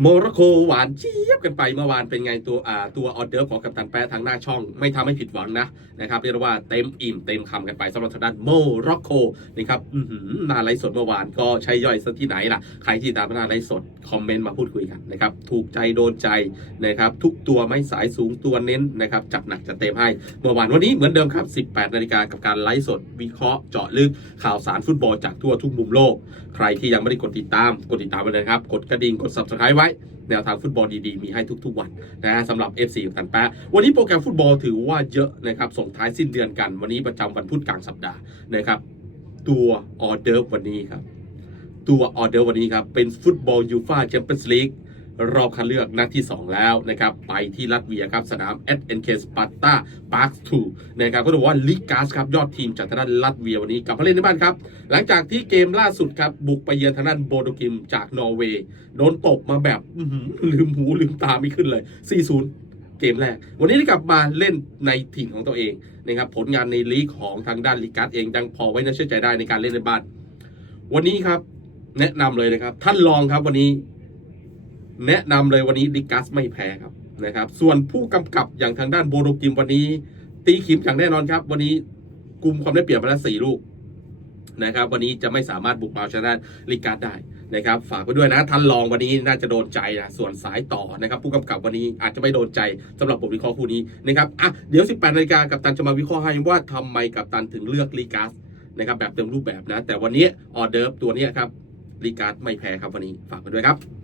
โมร็อกโกหวานเจี๊ยบกันไปเมื่อวานเป็นไงตัวอ่าตัวออเดอร์ฟของกัปตันแปะทางหน้าช่อง ไม่ทำให้ผิดหวังนะนะครับเรียกว่าเต็มอิ่มเต็มคำกันไปสำหรับทางด้านโมร็อกโกนะครับอื้อหือหน้าไลฟ์สดเมื่อวานก็ใช้ย่อยซะที่ไหนล่ะ ใครที่ตามนาไลฟ์สดคอมเมนต์มาพูดคุยกันนะครับถูกใจโดนใจนะครับทุกตัวไม่สายสูงตัวเน้นนะครับจัดหนักจัดเต็มให้เมื่อวานวันนี้เหมือนเดิมครับ 18นาฬิกากับการไลฟ์สดวิเคราะห์เจาะลึกข่าวสารฟุตบอลจากทั่วทุกมุมโลก ใครที่ยังไม่ได้กดติดตามกดติดตามไปเลยครับกดกระดิ่งกด subscribe ไว้แนวทางฟุตบอลดีๆ มีให้ทุกๆวันนะฮะสำหรับ FC กับตันแปะวันนี้โปรแกรมฟุตบอลถือว่าเยอะนะครับ ส่งท้ายสิ้นเดือนกัน วันนี้ประจำวันพุธกลางสัปดาห์นะครับ ตัวออเดอร์วันนี้ครับ ตัวออเดอร์วันนี้ครับ เป็นฟุตบอลยูฟาแชมเปี้ยนส์ลีก รอบคัดเลือกนัดที่ 2 แล้วนะครับ ไปที่ลัตเวียครับ สนาม SNK Sparta Park 2นะครับก็ต้องบอกว่าลิกาสครับ ยอดทีมจากทางด้านลัตเวียวันนี้กลับมาเล่นในบ้านครับ หลังจากที่เกมล่าสุดครับ บุกไปเยือนทางด้านโบโดกิมจากนอร์เวย์โดนตบมาแบบลืมหูลืมตาไม่ขึ้นเลย 4-0เกมแรก วันนี้ได้กลับมาเล่นในถิ่นของตัวเองนะครับ ผลงานในลีกของทางด้านลิกัสเองยังพอไว้น่าเชื่อใจได้ในการเล่นในบ้าน วันนี้ครับ แนะนำเลยนะครับ ท่านรองครับวันนี้ แนะนำเลยวันนี้ลิกัสไม่แพ้ครับนะครับ ส่วนผู้กำกับอย่างทางด้านโบโดกิมวันนี้ ตีขิมอย่างแน่นอนครับ วันนี้กลุ่มความได้เปรียบมาแล้วสี่ลูกนะครับวันนี้จะไม่สามารถบุกมาชนะลิกัสได้นะครับ ฝากไว้ด้วยนะท่านรองวันนี้น่าจะโดนใจนะส่วนสายต่อนะครับ ผู้กำกับวันนี้อาจจะไม่โดนใจสำหรับบทวิเคราะห์คู่นี้นะครับอะเดี๋ยว 18นาฬิกากับตันจะมาวิเคราะห์ให้ว่าทำไมกับตันถึงเลือกลิกัสนะครับแบบเต็มรูปแบบนะ แต่วันนี้ออเดิร์ฟตัวนี้ครับลิกัสไม่แพ้ครับวันนี้ฝากไว้ด้วยครับ